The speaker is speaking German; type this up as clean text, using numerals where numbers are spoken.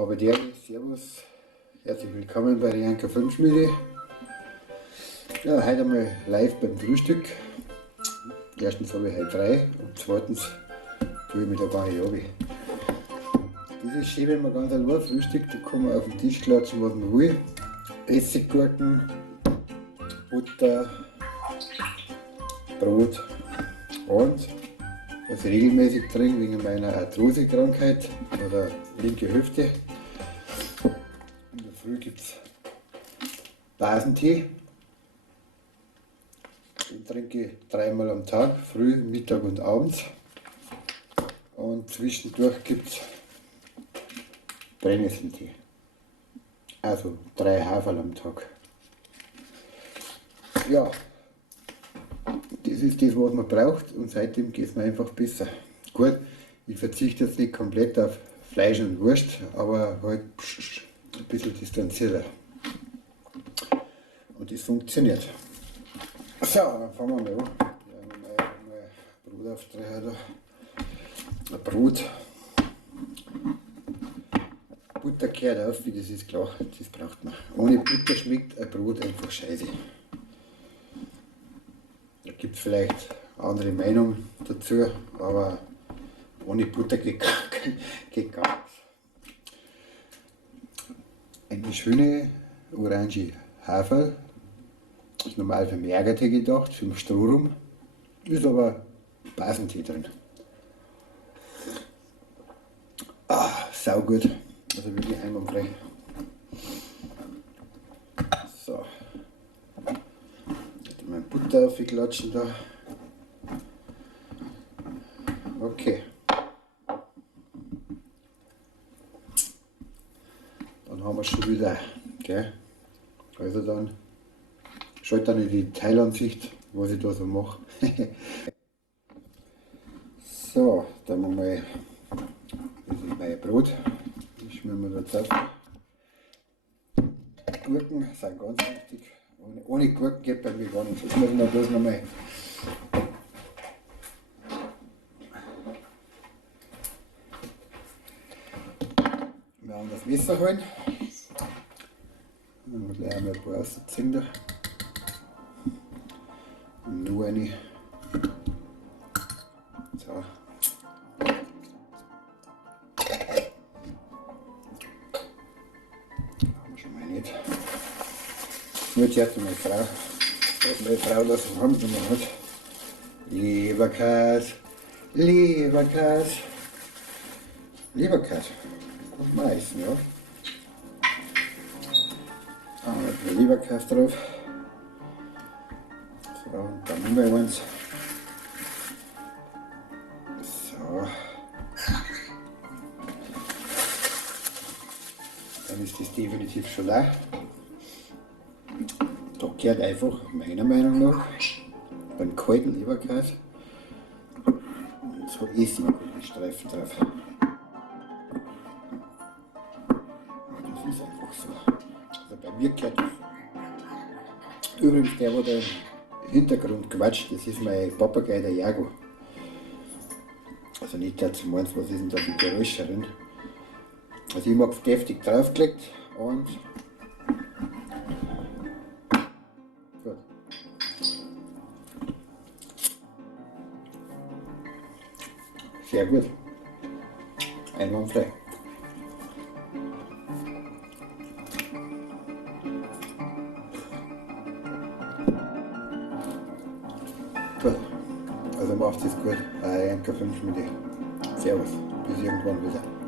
Habe die Servus, herzlich willkommen bei der JANKER FILMSCHMIEDE. Ja, heute einmal live beim Frühstück. Erstens habe ich heute frei und zweitens tue ich mich da gar nicht runter. Das ist schön, wenn man ganz allein frühstückt, da kann man auf den Tisch klatschen, was man will. Essiggurken, Butter, Brot und was ich regelmäßig trinke wegen meiner Arthrose-Krankheit oder linke Hüfte. In der Früh gibt es Basentee. Den trinke ich dreimal am Tag, früh, Mittag und abends. Und zwischendurch gibt es Brennnessel-Tee. Also 3 Haferl am Tag. Ja, das ist das, was man braucht, und seitdem geht es mir einfach besser. Gut, ich verzichte jetzt nicht komplett auf Fleisch und Wurst, aber halt ein bisschen distanzierter. Und das funktioniert. So, dann fangen wir mal an. Ja, mal Brotaufstreicher da. Ein Brot. Butter gehört auf, wie das ist klar, das braucht man. Ohne Butter schmeckt ein Brot einfach scheiße. Da gibt es vielleicht andere Meinungen dazu, aber ohne Butter geht gar nichts. Eine schöne orange Haferl, ist normal für Meergertee gedacht, für den Strohrum, ist aber Basentee drin. Saugut, also wirklich einwandfrei. So. Mal Butter aufklatschen da. Okay. Dann haben wir es schon wieder. Gell? Also dann schaut dann in die Teilansicht, was ich da so mache. So, dann machen wir das ist mein Brot. Das schmieren wir da drauf. Gurken sind ganz wichtig. Ohne Gurken geht bei mir gar nichts. Jetzt müssen wir bloß nochmal das Messer holen. Dann muss gleich einmal ein paar rausziehen da. Und nur eine. So. Haben wir schon mal nicht. Nur zuerst meine Frau. Was meine Frau das haben sie mal hat. Leberkäse. Leberkäse. Leberkäse. Kann man essen, ja. Ein Leberkäse drauf. So, und dann nehmen wir eins. So. Dann ist das definitiv schon da. Da gehört einfach, meiner Meinung nach, beim kalten Leberkäse so Essigstreifen drauf. Das ist einfach so. Also bei mir gehört das. Übrigens, der, wo da im Hintergrund quatscht, das ist mein Papagei, der Jago. Also nicht der zum Meinst, was ist denn da für Geräusche drin. Also ich mag deftig draufgelegt und gut. Sehr gut. Einwandfrei. Gut. Also macht es gut. JANKER FILMSCHMIEDE. Servus. Bis irgendwann wieder.